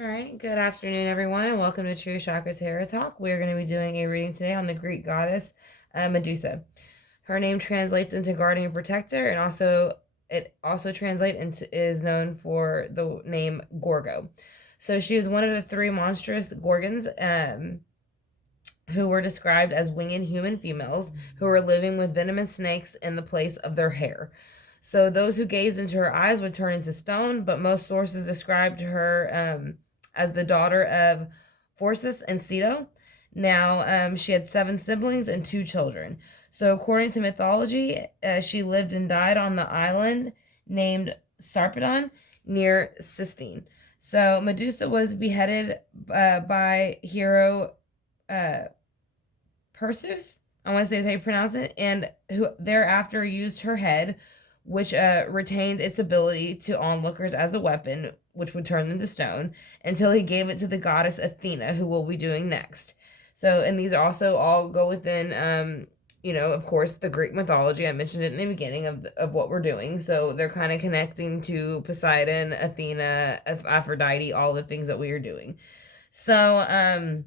All right, good afternoon, everyone, and welcome to True Chakra Tarot Talk. We're going to be doing a reading today on the Greek goddess Medusa. Her name translates into guardian protector, and it also translates into is known for the name Gorgo. So she is one of the three monstrous gorgons who were described as winged human females who were living with venomous snakes in the place of their hair. So those who gazed into her eyes would turn into stone, but most sources described her as the daughter of Phorcys and Ceto. Now, she had 7 siblings and 2 children. So according to mythology, she lived and died on the island named Sarpedon near Sistine. So Medusa was beheaded by hero Perseus, I want to say is how you pronounce it, and who thereafter used her head, which retained its ability to onlookers as a weapon, which would turn them to stone, until he gave it to the goddess Athena, who we'll be doing next. So, and these also all go within, of course, the Greek mythology. I mentioned it in the beginning of what we're doing. So they're kind of connecting to Poseidon, Athena, Aphrodite, all the things that we are doing. So,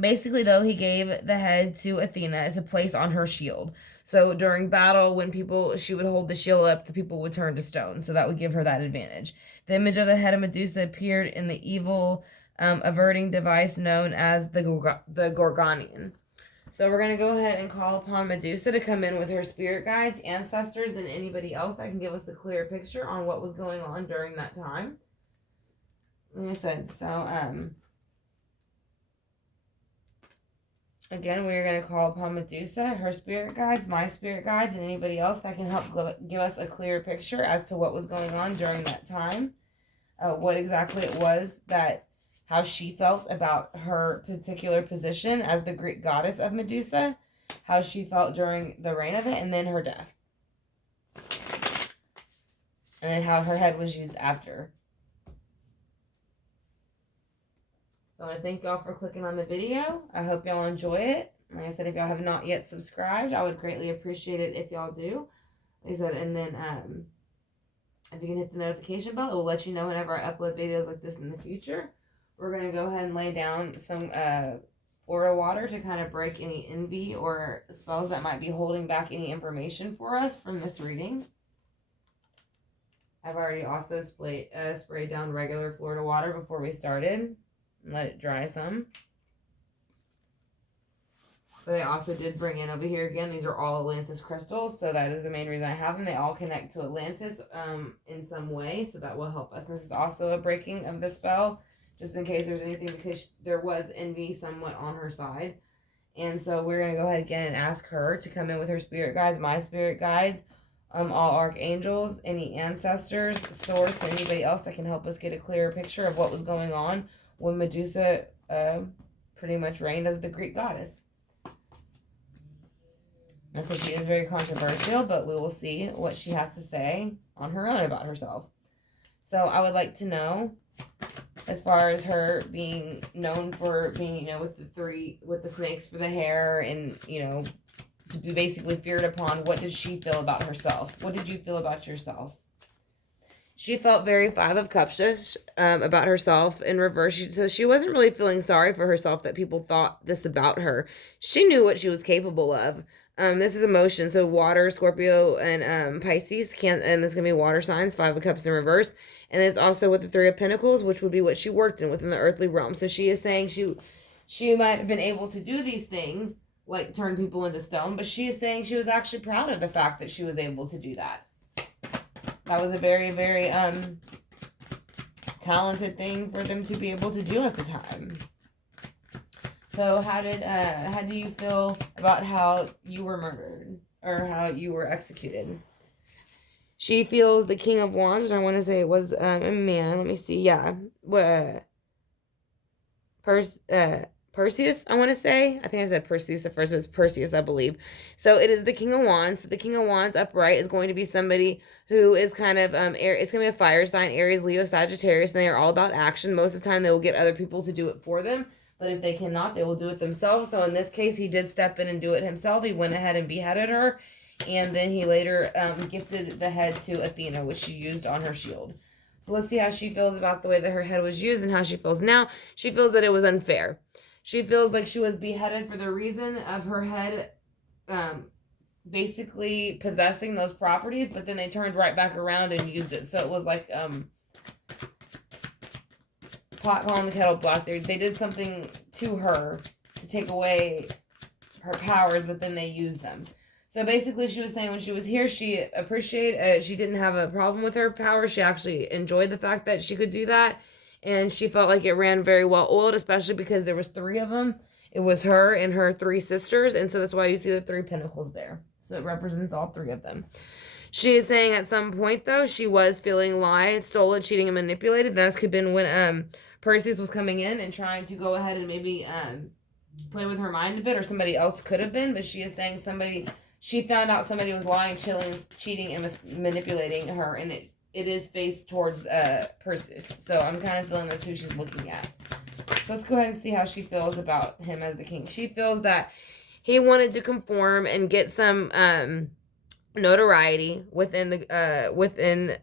basically, though, he gave the head to Athena as a place on her shield. So during battle, when she would hold the shield up, the people would turn to stone. So that would give her that advantage. The image of the head of Medusa appeared in the evil averting device known as the Gorgonian. So we're going to go ahead and call upon Medusa to come in with her spirit guides, ancestors, and anybody else that can give us a clear picture on what was going on during that time. Like I said, again, we're going to call upon Medusa, her spirit guides, my spirit guides, and anybody else that can help give us a clear picture as to what was going on during that time. What exactly it was how she felt about her particular position as the Greek goddess of Medusa, how she felt during the reign of it, and then her death. And then how her head was used after. So I want to thank y'all for clicking on the video. I hope y'all enjoy it. Like I said, if y'all have not yet subscribed, I would greatly appreciate it if y'all do. Like I said, and then if you can hit the notification bell, it will let you know whenever I upload videos like this in the future. We're going to go ahead and lay down some Florida water to kind of break any envy or spells that might be holding back any information for us from this reading. I've already also sprayed down regular Florida water before we started. And let it dry some. But I also did bring in over here again, these are all Atlantis crystals, so that is the main reason I have them. They all connect to Atlantis in some way, so that will help us. And this is also a breaking of the spell, just in case there's anything, because there was envy somewhat on her side. And so we're going to go ahead again and ask her to come in with her spirit guides, my spirit guides, all archangels, any ancestors, source, anybody else that can help us get a clearer picture of what was going on when Medusa pretty much reigned as the Greek goddess. And so she is very controversial, but we will see what she has to say on her own about herself. So I would like to know, as far as her being known for being, with the snakes for the hair and, to be basically feared upon, what did she feel about herself? What did you feel about yourself? She felt very 5 of Cups about herself in reverse. So she wasn't really feeling sorry for herself that people thought this about her. She knew what she was capable of. This is emotion. So water, Scorpio, and Pisces. And this is going to be water signs, 5 of Cups in reverse. And it's also with the 3 of Pentacles, which would be what she worked in within the earthly realm. So she is saying she might have been able to do these things, like turn people into stone. But she is saying she was actually proud of the fact that she was able to do that. That was a very, very talented thing for them to be able to do at the time. So how do you feel about how you were murdered or how you were executed? She feels the King of Wands, which I want to say was a man. Let me see. Yeah. Perseus, I want to say. I think I said Perseus at first, but it's Perseus, I believe. So it is the King of Wands. So the King of Wands upright is going to be somebody who is kind of, it's going to be a fire sign, Aries, Leo, Sagittarius, and they are all about action. Most of the time, they will get other people to do it for them. But if they cannot, they will do it themselves. So in this case, he did step in and do it himself. He went ahead and beheaded her. And then he later gifted the head to Athena, which she used on her shield. So So let's see how she feels about the way that her head was used and how she feels now. She feels that it was unfair. She feels like she was beheaded for the reason of her head basically possessing those properties, but then they turned right back around and used it. So it was like pot calling the kettle black. They did something to her to take away her powers, but then they used them. So basically, she was saying when she was here, she didn't have a problem with her power. She actually enjoyed the fact that she could do that. And she felt like it ran very well oiled, especially because there was 3 of them. It was her and her 3 sisters. And so that's why you see the 3 pentacles there. So it represents all 3 of them. She is saying at some point, though, she was feeling lied, stolen, cheating, and manipulated. That could have been when Perseus was coming in and trying to go ahead and maybe play with her mind a bit, or somebody else could have been. But she is saying she found out somebody was lying, cheating, and manipulating her, and it is faced towards Perseus. So I'm kind of feeling that's who she's looking at. So let's go ahead and see how she feels about him as the king. She feels that he wanted to conform and get some notoriety within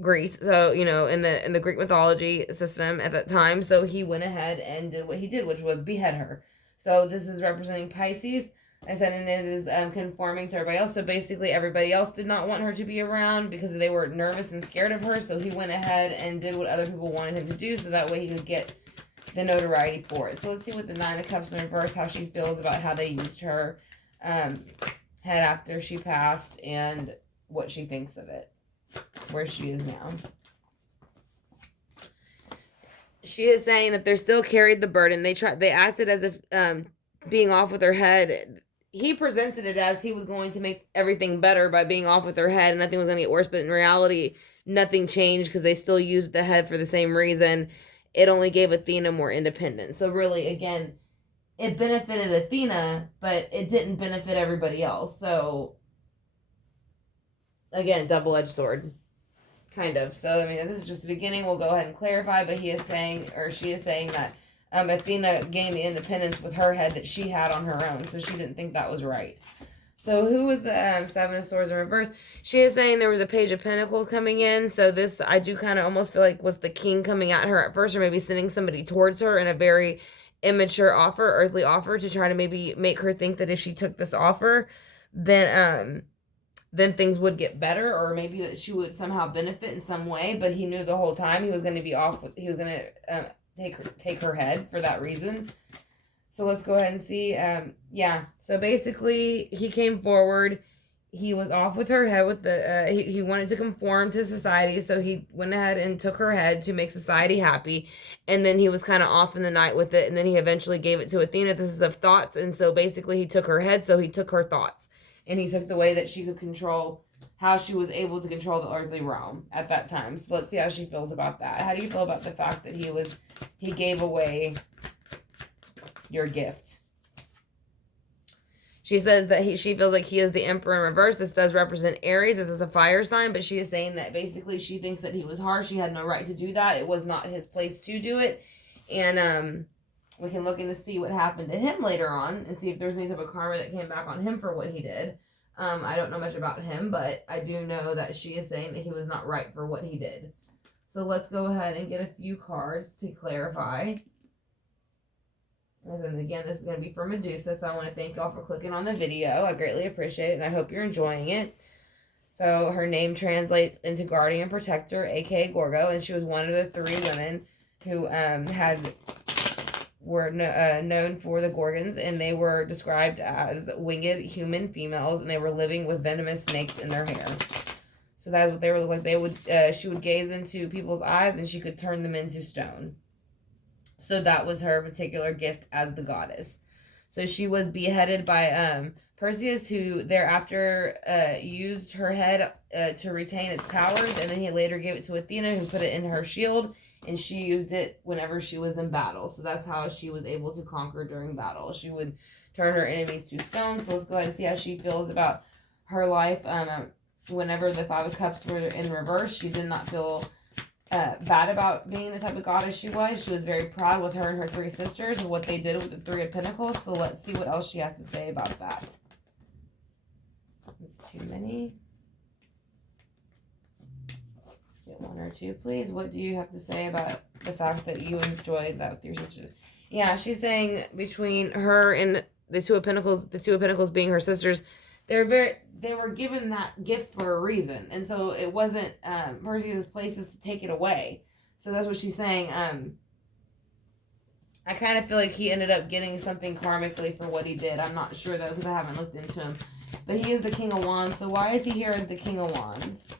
Greece. So, you know, in the Greek mythology system at that time. So he went ahead and did what he did, which was behead her. So this is representing Pisces. I said, and it is conforming to everybody else. So basically everybody else did not want her to be around because they were nervous and scared of her. So he went ahead and did what other people wanted him to do, so that way he could get the notoriety for it. So let's see what the 9 of Cups in reverse, how she feels about how they used her head after she passed, and what she thinks of it, where she is now. She is saying that they still carried the burden. They acted as if being off with her head, he presented it as he was going to make everything better by being off with her head and nothing was going to get worse. But in reality, nothing changed because they still used the head for the same reason. It only gave Athena more independence. So really, again, it benefited Athena, but it didn't benefit everybody else. So, again, double-edged sword, kind of. So, I mean, this is just the beginning. We'll go ahead and clarify, but he is saying, or she is saying that Athena gained the independence with her head that she had on her own, so she didn't think that was right. So who was the 7 of Swords in reverse? She is saying there was a Page of Pentacles coming in, so this, I do kind of almost feel like was the king coming at her at first, or maybe sending somebody towards her in a very immature offer, earthly offer, to try to maybe make her think that if she took this offer, then things would get better, or maybe that she would somehow benefit in some way. But he knew the whole time he was going to be off. He was going to take her head for that reason. So let's go ahead and see. Yeah. So basically, he came forward. He was off with her head with the. He wanted to conform to society, so he went ahead and took her head to make society happy. And then he was kind of off in the night with it, and then he eventually gave it to Athena. This is of thoughts, and so basically he took her head, so he took her thoughts, and he took the way that she could control, how she was able to control the earthly realm at that time. So let's see how she feels about that. How do you feel about the fact that he gave away your gift? She says that she feels like he is the Emperor in reverse. This does represent Aries. This is a fire sign, but she is saying that basically she thinks that he was harsh. He had no right to do that. It was not his place to do it. And we can look in to see what happened to him later on and see if there's any type of karma that came back on him for what he did. I don't know much about him, but I do know that she is saying that he was not right for what he did. So let's go ahead and get a few cards to clarify. And again, this is going to be for Medusa, so I want to thank y'all for clicking on the video. I greatly appreciate it, and I hope you're enjoying it. So her name translates into Guardian Protector, aka Gorgo, and she was one of the 3 women who were known for the Gorgons, and they were described as winged human females, and they were living with venomous snakes in their hair. So that's what they were like. She would gaze into people's eyes, and she could turn them into stone. So that was her particular gift as the goddess. So she was beheaded by Perseus, who thereafter used her head to retain its powers, and then he later gave it to Athena, who put it in her shield, and she used it whenever she was in battle. So that's how she was able to conquer during battle. She would turn her enemies to stone. So let's go ahead and see how she feels about her life. Whenever the 5 of Cups were in reverse, she did not feel bad about being the type of goddess she was. She was very proud with her and her 3 sisters and what they did with the 3 of Pentacles. So let's see what else she has to say about that. It's too many. Get one or two, please. What do you have to say about the fact that you enjoyed that with your sisters? Yeah, she's saying between her and the Two of Pentacles, the Two of Pentacles being her sisters, they were given that gift for a reason, and so it wasn't Perseus' place is to take it away. So that's what she's saying. I kind of feel like he ended up getting something karmically for what he did. I'm not sure though because I haven't looked into him, but he is the King of Wands. So why is he here as the King of Wands?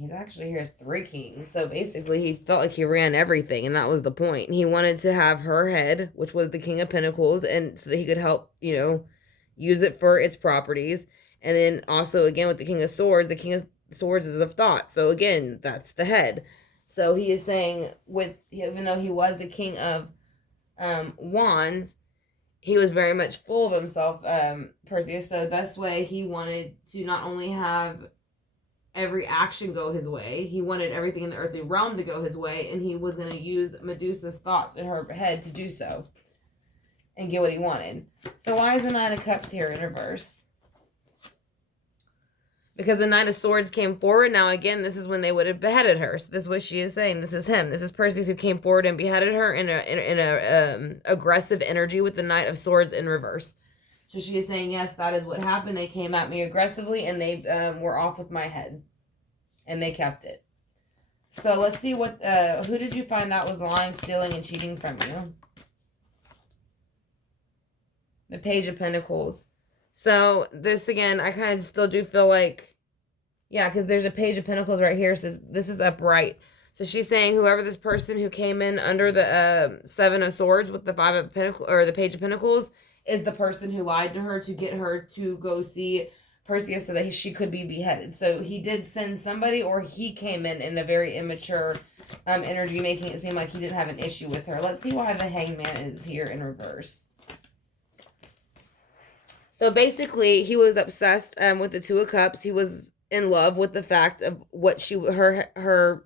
He's actually here as 3 kings. So basically he felt like he ran everything, and that was the point. He wanted to have her head, which was the King of Pentacles, and so that he could help, use it for its properties. And then also again with the King of Swords, the King of Swords is of thought. So again, that's the head. So he is saying even though he was the King of Wands, he was very much full of himself, Perseus. So this way he wanted to not only have every action go his way, he wanted everything in the earthly realm to go his way, and he was going to use Medusa's thoughts in her head to do so and get what he wanted. So why is the Nine of Cups here in reverse? Because the Knight of Swords came forward. Now again, this is when they would have beheaded her. So this is what she is saying. This is him. This is Perseus who came forward and beheaded her in a aggressive energy with the Knight of Swords in reverse. So she is saying, yes, that is what happened. They came at me aggressively, and they were off with my head. And they kept it. So let's see who did you find out was lying, stealing, and cheating from you? The Page of Pentacles. So this, again, I kind of still do feel like, yeah, because there's a Page of Pentacles right here. So this is upright. So she's saying whoever this person who came in under the Seven of Swords with the Five of Pentacles, or the Page of Pentacles, is the person who lied to her to get her to go see Perseus so that she could be beheaded. So he did send somebody, or he came in a very immature energy, making it seem like he didn't have an issue with her. Let's see why the Hangman is here in reverse. So basically, he was obsessed with the Two of Cups. He was in love with the fact of what her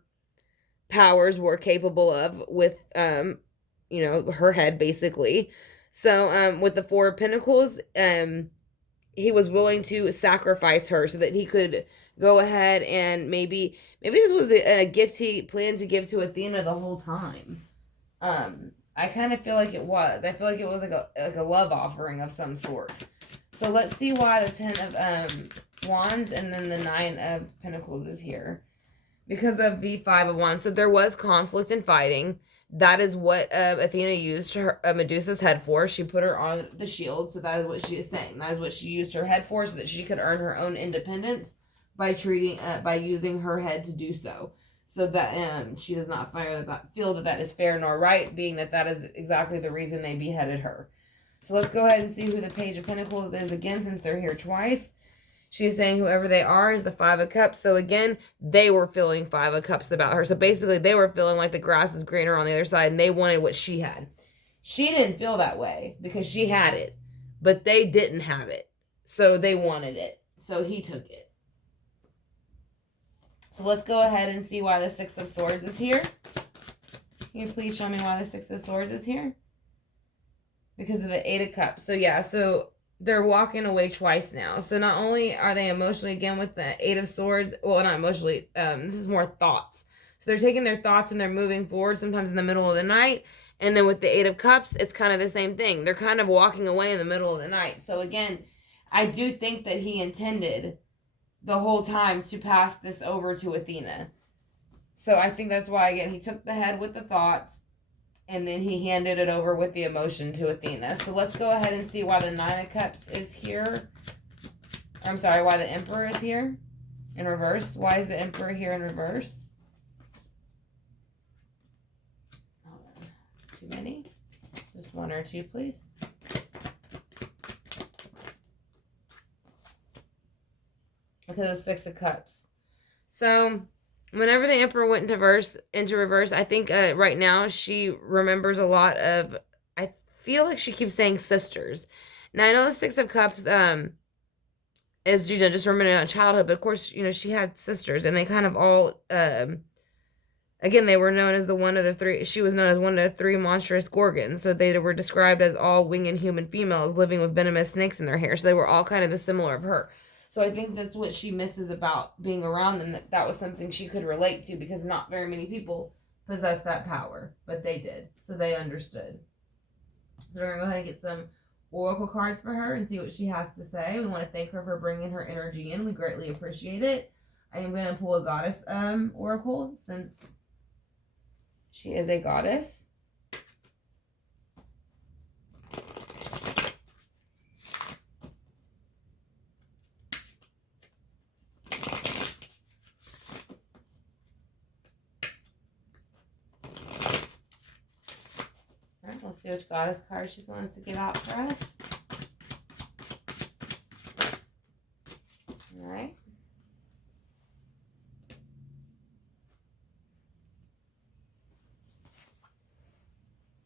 powers were capable of with her head, basically. So with the Four of Pentacles, he was willing to sacrifice her so that he could go ahead and maybe this was a gift he planned to give to Athena the whole time. I kind of feel like it was. I feel like it was like a love offering of some sort. So let's see why the Ten of Wands and then the Nine of Pentacles is here. Because of the Five of Wands. So there was conflict and fighting. That is what Athena used her Medusa's head for. She put her on the shield, so that is what she is saying. That is what she used her head for, so that she could earn her own independence by using her head to do so. So that she does not feel that is fair nor right, being that is exactly the reason they beheaded her. So let's go ahead and see who the Page of Pentacles is again, since they're here twice. She's saying whoever they are is the Five of Cups. So again, they were feeling Five of Cups about her. So basically, they were feeling like the grass is greener on the other side, and they wanted what she had. She didn't feel that way because she had it, but they didn't have it. So they wanted it. So he took it. So let's go ahead and see why the Six of Swords is here. Can you please show me why the Six of Swords is here? Because of the Eight of Cups. So yeah, so they're walking away twice now. So not only are they emotionally, again, with the Eight of Swords, well, not emotionally, this is more thoughts. So they're taking their thoughts and they're moving forward, sometimes in the middle of the night. And then with the Eight of Cups, it's kind of the same thing. They're kind of walking away in the middle of the night. So again, I do think that he intended the whole time to pass this over to Athena. So I think that's why, again, he took the head with the thoughts, and then he handed it over with the emotion to Athena. So let's go ahead and see why the Nine of Cups is here. I'm sorry, why the Emperor is here in reverse. Why is the Emperor here in reverse? Hold on. It's too many. Just one or two, please. Because of Six of Cups. So whenever the Emperor went into reverse, I think right now she remembers a lot of, I feel like she keeps saying sisters. Now I know the Six of Cups is, just remembering on childhood, but of course, she had sisters, and they kind of all Again, they were known as the one of the three. She was known as one of the three monstrous gorgons. So they were described as all winged human females living with venomous snakes in their hair. So they were all kind of the similar of her. So I think that's what she misses about being around them. That was something she could relate to, because not very many people possess that power, but they did. So they understood. So we're gonna go ahead and get some oracle cards for her and see what she has to say. We want to thank her for bringing her energy in. We greatly appreciate it. I am gonna pull a goddess oracle, since she is a goddess. All right, we'll see which goddess card she wants to give out for us. All right.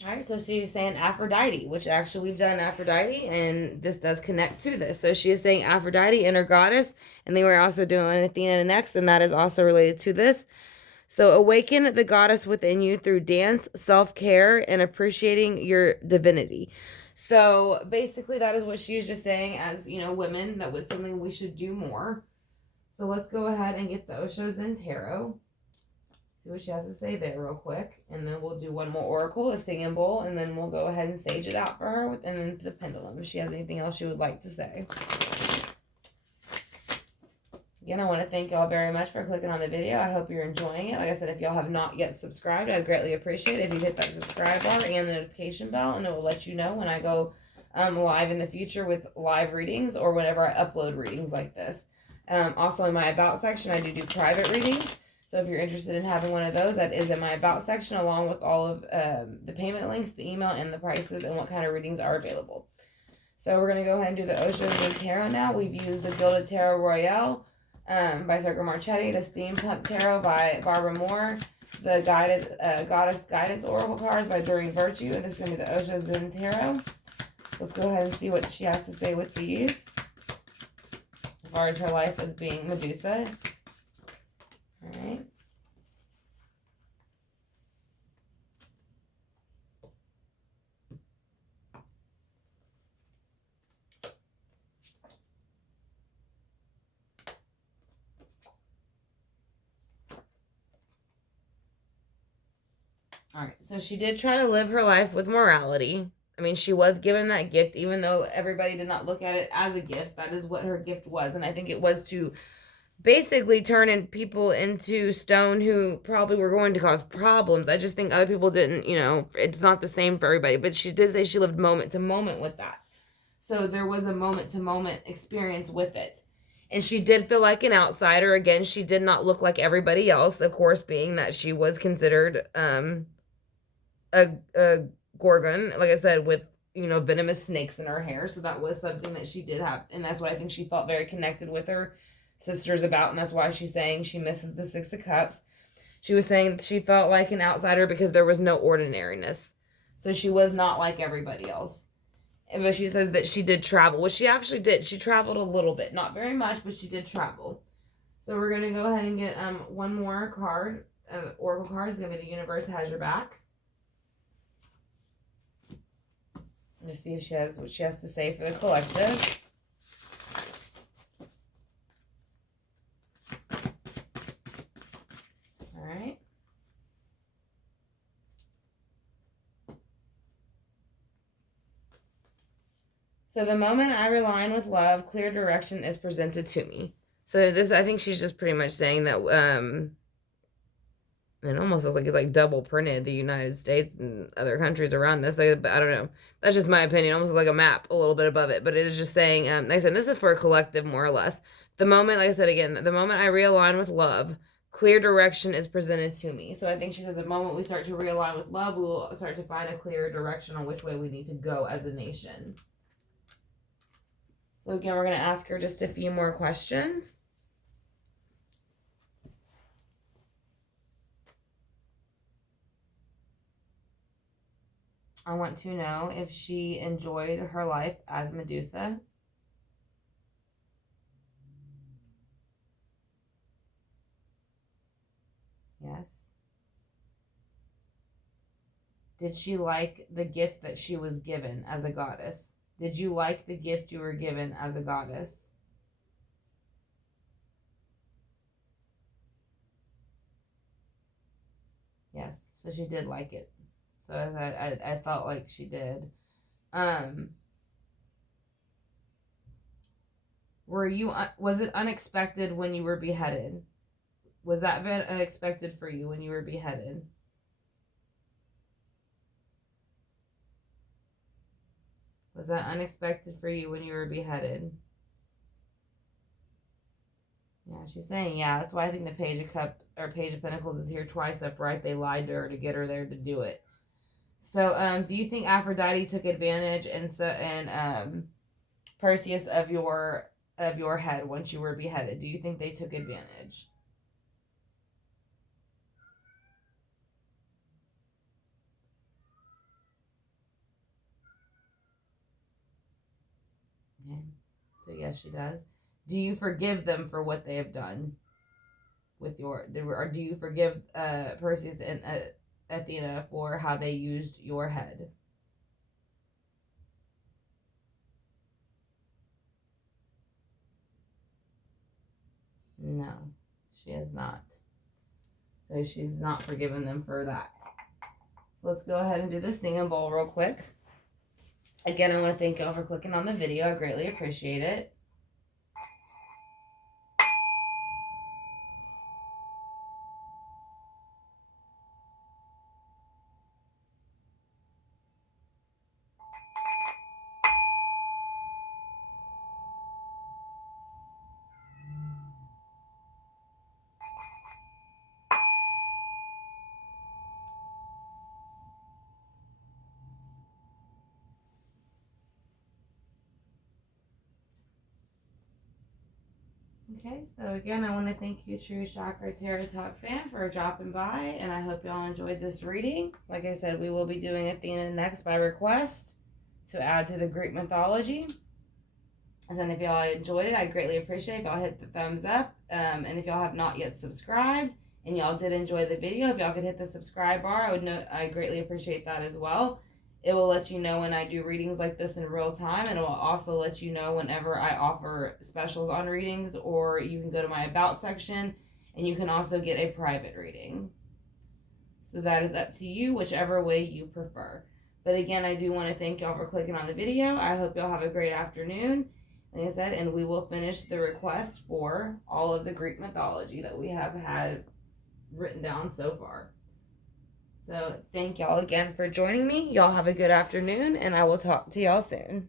All right, so she's saying Aphrodite, which actually we've done Aphrodite, and this does connect to this. So she is saying Aphrodite, inner goddess, and then we're also doing Athena next, and that is also related to this. So awaken the goddess within you through dance, self-care, and appreciating your divinity. So basically that is what she is just saying, as, you know, women, that was something we should do more. So let's go ahead and get the Osho Zen Tarot. See what she has to say there real quick. And then we'll do one more oracle, a singing bowl, and then we'll go ahead and sage it out for her, and then the pendulum, if she has anything else she would like to say. Again, I want to thank y'all very much for clicking on the video. I hope you're enjoying it. Like I said, if y'all have not yet subscribed, I'd greatly appreciate it if you hit that subscribe bar and the notification bell, and it will let you know when I go live in the future with live readings, or whenever I upload readings like this. Also in my About section, I do private readings. So if you're interested in having one of those, that is in my About section, along with all of the payment links, the email, and the prices, and what kind of readings are available. So we're going to go ahead and do the Osho Zen Tarot now. We've used the Gilded Tarot Royale by Sergio Marchetti, the Steampunk Tarot by Barbara Moore, the Goddess Guidance Oracle cards by During Virtue, and this is going to be the Osho Zen Tarot. Let's go ahead and see what she has to say with these, as far as her life as being Medusa. All right. All right, so she did try to live her life with morality. I mean, she was given that gift, even though everybody did not look at it as a gift. That is what her gift was, and I think it was to basically turning people into stone who probably were going to cause problems. I just think other people didn't, you know, it's not the same for everybody, but she did say she lived moment to moment with that. So there was a moment to moment experience with it. And she did feel like an outsider. Again, she did not look like everybody else, of course, being that she was considered a gorgon, like I said, with, you know, venomous snakes in her hair. So that was something that she did have, and that's what I think she felt very connected with her sisters about, and that's why she's saying she misses the Six of Cups. She was saying that she felt like an outsider because there was no ordinariness. So she was not like everybody else. But she says that she did travel, which she actually did. She traveled a little bit, not very much, but she did travel. So we're going to go ahead and get one more card. Oracle card is going to be the Universe Has Your Back. Just see if she has what she has to say for the collective. All right. So the moment I realign with love, clear direction is presented to me. So this, I think she's just pretty much saying that it almost looks like it's like double printed, the United States and other countries around us. Like, I don't know. That's just my opinion. Almost like a map a little bit above it. But it is just saying, like I said, this is for a collective more or less. The moment, like I said again, the moment I realign with love, clear direction is presented to me. So I think she says the moment we start to realign with love, we will start to find a clear direction on which way we need to go as a nation. So again, we're going to ask her just a few more questions. I want to know if she enjoyed her life as Medusa. Yes. Did she like the gift that she was given as a goddess? Did you like the gift you were given as a goddess? Yes, so she did like it. So I felt like she did. Um, was it unexpected when you were beheaded? Was that been unexpected for you when you were beheaded? Was that unexpected for you when you were beheaded? Yeah, she's saying yeah. That's why I think the Page of Cup or Page of Pentacles is here twice upright. They lied to her to get her there to do it. So, do you think Aphrodite took advantage and Perseus of your head once you were beheaded? Do you think they took advantage? Okay. So yes, she does. Do you forgive them for what they have done with or do you forgive Perseus and Athena for how they used your head? No, she has not. So she's not forgiven them for that. So let's go ahead and do this singing bowl real quick. Again, I want to thank y'all for clicking on the video. I greatly appreciate it. Okay, so again, I want to thank you, True Chakra Tarot Talk fan, for dropping by, and I hope y'all enjoyed this reading. Like I said, we will be doing Athena next by request to add to the Greek mythology. And if y'all enjoyed it, I greatly appreciate it if y'all hit the thumbs up. And if y'all have not yet subscribed and y'all did enjoy the video, if y'all could hit the subscribe bar, I greatly appreciate that as well. It will let you know when I do readings like this in real time, and it will also let you know whenever I offer specials on readings, or you can go to my About section and you can also get a private reading. So that is up to you, whichever way you prefer. But again, I do want to thank y'all for clicking on the video. I hope y'all have a great afternoon. Like I said, and we will finish the request for all of the Greek mythology that we have had written down so far. So thank y'all again for joining me. Y'all have a good afternoon, and I will talk to y'all soon.